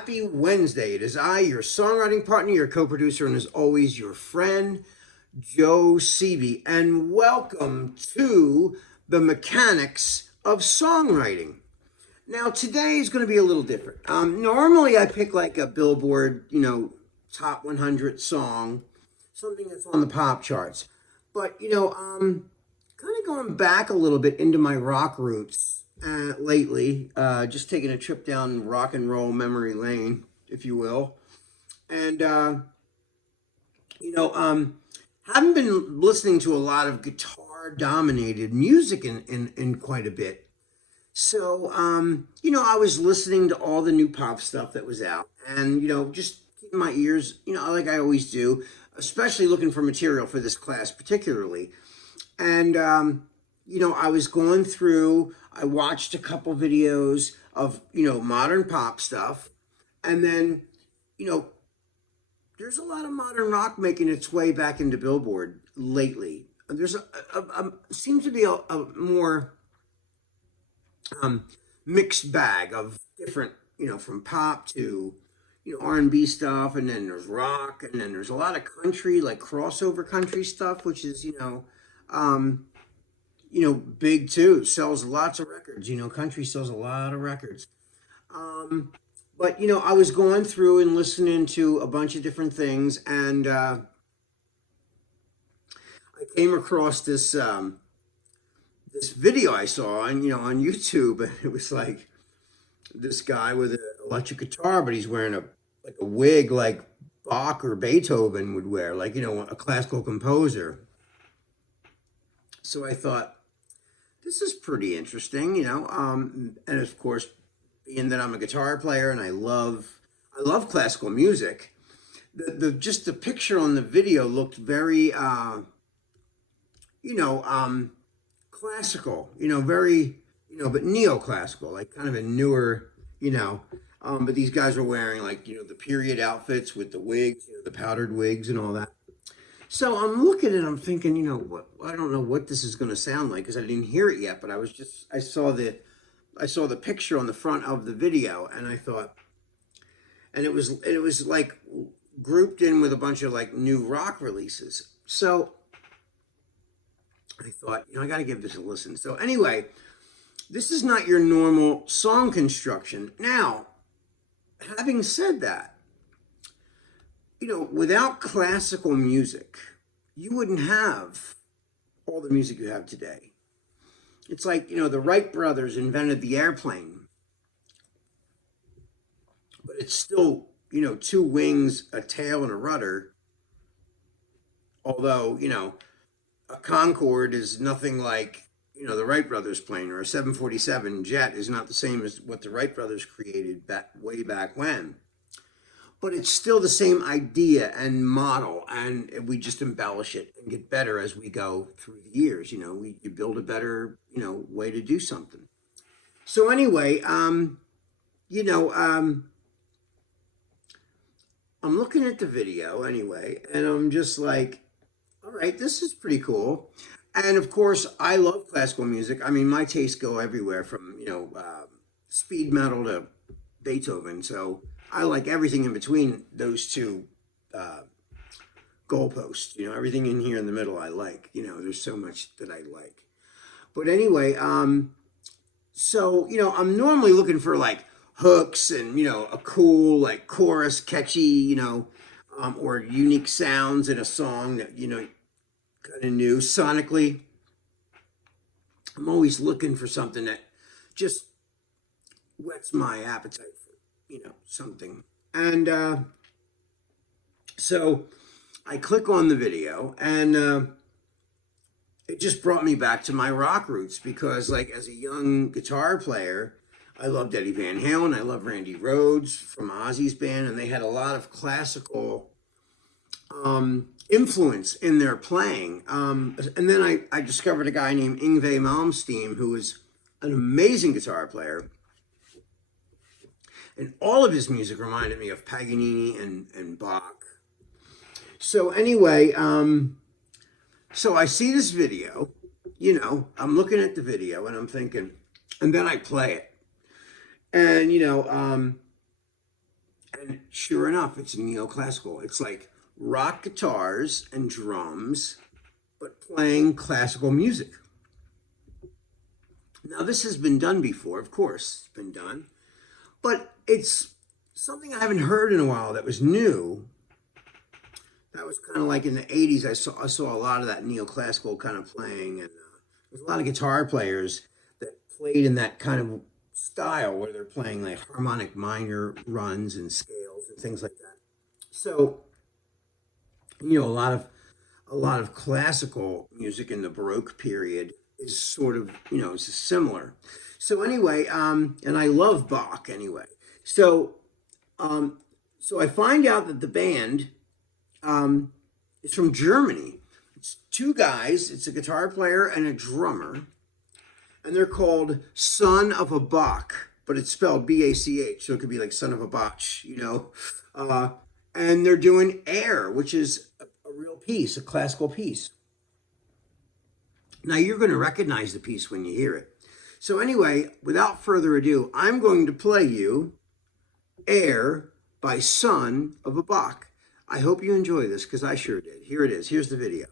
Happy Wednesday. It is I, your songwriting partner, your co-producer, and as always, your friend, Joe Seavey. And welcome to the mechanics of songwriting. Now, today is going to be a little different. Normally, I pick like a Billboard, top 100 song, something that's on the pop charts. But, kind of going back a little bit into my rock roots lately, just taking a trip down rock and roll memory lane, if you will. And, you know, um, haven't been listening to a lot of guitar dominated music in quite a bit. So, I was listening to all the new pop stuff that was out and, just keeping my ears, like I always do, especially looking for material for this class particularly. And, I was going through, I watched a couple videos of, modern pop stuff. And then, you know, there's a lot of modern rock making its way back into Billboard lately. There's seems to be a more mixed bag of different, from pop to, R&B stuff, and then there's rock, and then there's a lot of country, like crossover country stuff, which is, um, big too. Sells lots of records. Country sells a lot of records. Um, but I was going through and listening to a bunch of different things, and I came across this video I saw on on YouTube, and it was like this guy with an electric guitar, but he's wearing a wig like Bach or Beethoven would wear, like a classical composer. So I thought this is pretty interesting, and of course, being that I'm a guitar player and I love classical music, the just the picture on the video looked very you know um classical, very, but neoclassical, like kind of a newer, but these guys were wearing like, the period outfits with the wigs, the powdered wigs and all that. So I'm looking and I'm thinking, what, I don't know what this is going to sound like because I didn't hear it yet, but I saw the picture on the front of the video and I thought, and it was like grouped in with a bunch of like new rock releases. So I thought, I got to give this a listen. So anyway, this is not your normal song construction. Now, having said that, without classical music, you wouldn't have all the music you have today. It's like, the Wright brothers invented the airplane, but it's still, two wings, a tail, and a rudder. Although, a Concorde is nothing like, the Wright brothers plane, or a 747 jet is not the same as what the Wright brothers created back way back when. But it's still the same idea and model, and we just embellish it and get better as we go through the years. You build a better, way to do something. So anyway, you know, I'm looking at the video anyway, and I'm just like, all right, this is pretty cool. And of course, I love classical music. I mean, my tastes go everywhere from, speed metal to Beethoven. So I like everything in between those two uh, goalposts. Everything in here in the middle I like. There's so much that I like. But anyway, so, I'm normally looking for like hooks and, a cool like chorus, catchy, or unique sounds in a song that, kind of new sonically. I'm always looking for something that just whets my appetite for, something. And so I click on the video and it just brought me back to my rock roots because, like, as a young guitar player, I loved Eddie Van Halen. I love Randy Rhoads from Ozzy's band, and they had a lot of classical influence in their playing. And then I discovered a guy named Yngwie Malmsteen, who was an amazing guitar player. And all of his music reminded me of Paganini and Bach. So anyway, so I see this video, I'm looking at the video and I'm thinking, and then I play it. And, And sure enough, it's neoclassical. It's like rock guitars and drums, but playing classical music. Now, this has been done before, of course, it's been done, but it's something I haven't heard in a while that was new. That was kind of like in the 80s. I saw a lot of that neoclassical kind of playing, and there's a lot of guitar players that played in that kind of style where they're playing like harmonic minor runs and scales and things like that. So, a lot of classical music in the Baroque period is sort of, it's similar. So anyway, and I love Bach anyway. So, so I find out that the band is from Germany. It's two guys. It's a guitar player and a drummer, and they're called Son of a Bach, but it's spelled Bach, so it could be like Son of a Bach. And they're doing Air, which is a real piece, a classical piece. Now you're going to recognize the piece when you hear it. So anyway, without further ado, I'm going to play you Air by Son of a Bach. I hope you enjoy this because I sure did. Here it is. Here's the video.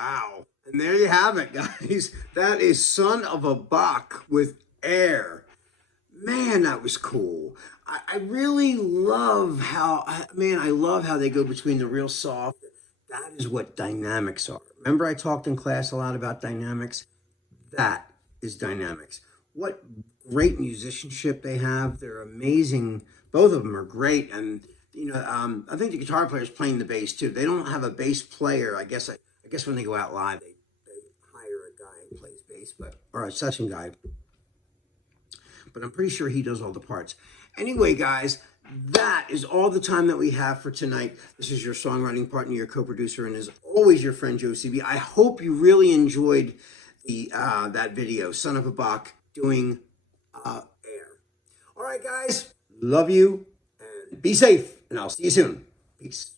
Wow. And there you have it, guys. That is Son of a Bach with Air. Man, that was cool. I really love how, man, I love how they go between the real soft. That is what dynamics are. Remember, I talked in class a lot about dynamics? That is dynamics. What great musicianship they have. They're amazing. Both of them are great. And, I think the guitar player is playing the bass too. They don't have a bass player. I guess when they go out live, they hire a guy who plays bass, or a session guy. But I'm pretty sure he does all the parts. Anyway, guys, that is all the time that we have for tonight. This is your songwriting partner, your co-producer, and as always, your friend Joe CB. I hope you really enjoyed the that video, Son of a Bach, doing Air. All right, guys, love you, and be safe, and I'll see you soon. Peace.